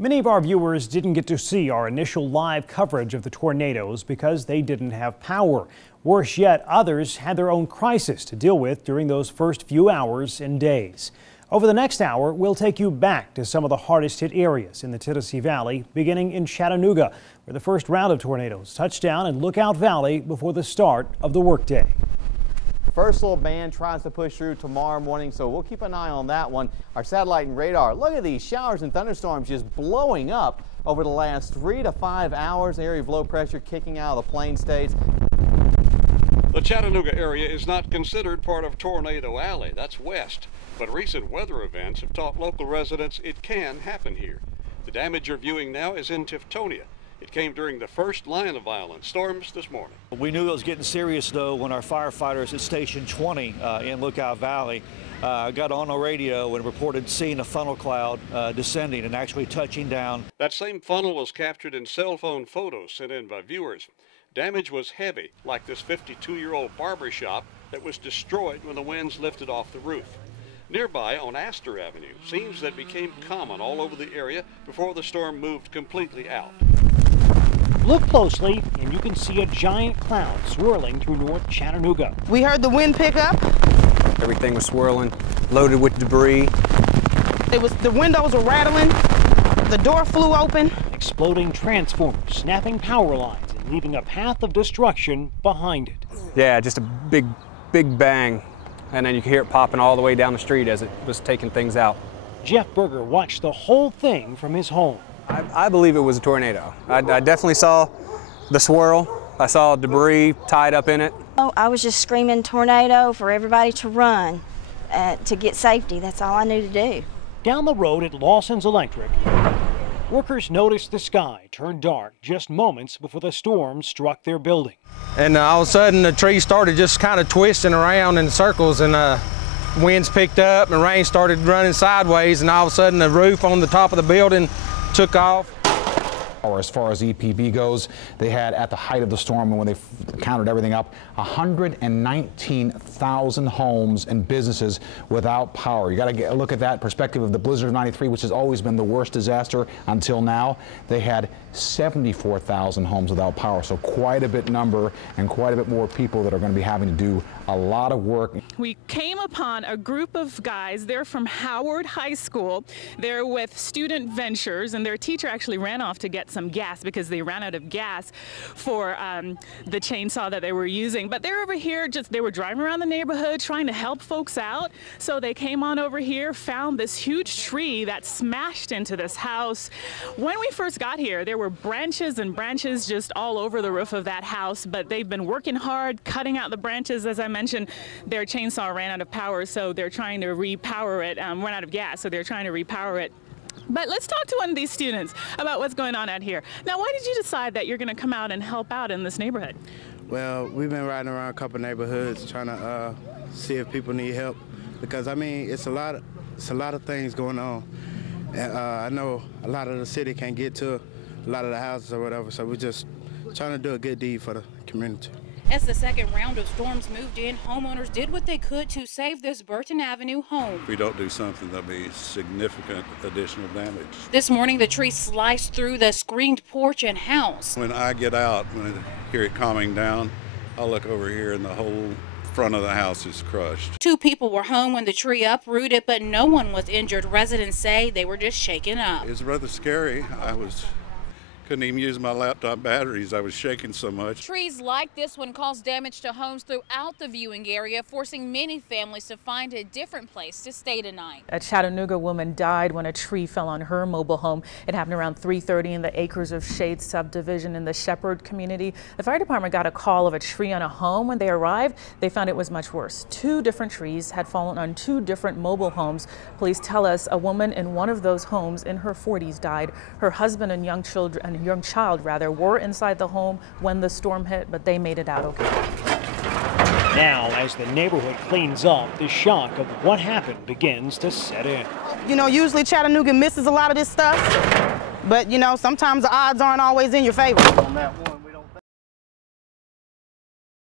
Many of our viewers didn't get to see our initial live coverage of the tornadoes because they didn't have power. Worse yet, others had their own crisis to deal with during those first few hours and days. Over the next hour, we'll take you back to some of the hardest hit areas in the Tennessee Valley, beginning in Chattanooga, where the first round of tornadoes touched down in Lookout Valley before the start of the workday. First little band tries to push through tomorrow morning, so we'll keep an eye on that one. Our satellite and radar, look at these showers and thunderstorms just blowing up over the last 3 to 5 hours. An area of low pressure kicking out of the plain states. The Chattanooga area is not considered part of Tornado Alley. That's west. But recent weather events have taught local residents it can happen here. The damage you're viewing now is in Tiftonia. It came during the first line of violent storms this morning. We knew it was getting serious, though, when our firefighters at Station 20 in Lookout Valley got on the radio and reported seeing a funnel cloud descending and actually touching down. That same funnel was captured in cell phone photos sent in by viewers. Damage was heavy, like this 52-year-old barber shop that was destroyed when the winds lifted off the roof. Nearby on Astor Avenue, scenes that became common all over the area before the storm moved completely out. Look closely and you can see a giant cloud swirling through North Chattanooga. We heard the wind pick up. Everything was swirling, loaded with debris. The windows were rattling. The door flew open. Exploding transformers, snapping power lines, and leaving a path of destruction behind it. Yeah, just a big bang. And then you could hear it popping all the way down the street as it was taking things out. Jeff Berger watched the whole thing from his home. I believe it was a tornado. I definitely saw the swirl. I saw debris tied up in it. Oh, I was just screaming tornado for everybody to run to get safety. That's all I knew to do. Down the road at Lawson's Electric, workers noticed the sky turned dark just moments before the storm struck their building. And all of a sudden the tree started just kind of twisting around in circles, and winds picked up and rain started running sideways, and all of a sudden the roof on the top of the building took off. As far as EPB goes, they had, at the height of the storm and when they counted everything up, 119,000 homes and businesses without power. You got to look at that perspective of the blizzard of '93, which has always been the worst disaster until now. They had 74,000 homes without power, so quite a bit number and quite a bit more people that are going to be having to do a lot of work. We came upon a group of guys. They're from Howard High School. They're with Student Ventures, and their teacher actually ran off to get some gas because they ran out of gas for the chainsaw that they were using. But they're over here, they were driving around the neighborhood trying to help folks out. So they came on over here, found this huge tree that smashed into this house. When we first got here, there were branches and branches just all over the roof of that house, but they've been working hard, cutting out the branches. As I mentioned, their chainsaw ran out of power, so they're trying to repower it, ran out of gas, so they're trying to repower it. But let's talk to one of these students about what's going on out here. Now, why did you decide that you're going to come out and help out in this neighborhood? Well, we've been riding around a couple neighborhoods trying to see if people need help, because I mean it's a lot of things going on, and I know a lot of the city can't get to a lot of the houses or whatever, so we're just trying to do a good deed for the community. As the second round of storms moved in, homeowners did what they could to save this Burton Avenue home. If we don't do something, there'll be significant additional damage. This morning, the tree sliced through the screened porch and house. When I get out, when I hear it calming down, I'll look over here and the whole front of the house is crushed. 2 people were home when the tree uprooted, but no one was injured. Residents say they were just shaken up. It's rather scary. Couldn't even use my laptop batteries. I was shaking so much. Trees like this one caused damage to homes throughout the viewing area, forcing many families to find a different place to stay tonight. A Chattanooga woman died when a tree fell on her mobile home. It happened around 3:30 in the Acres of Shade subdivision in the Shepherd community. The fire department got a call of a tree on a home. When they arrived, they found it was much worse. 2 different trees had fallen on 2 different mobile homes. Police tell us a woman in one of those homes in her 40s died. Her husband and young child were inside the home when the storm hit, but they made it out okay. Now, as the neighborhood cleans up, the shock of what happened begins to set in. You know, usually Chattanooga misses a lot of this stuff, but you know, sometimes the odds aren't always in your favor.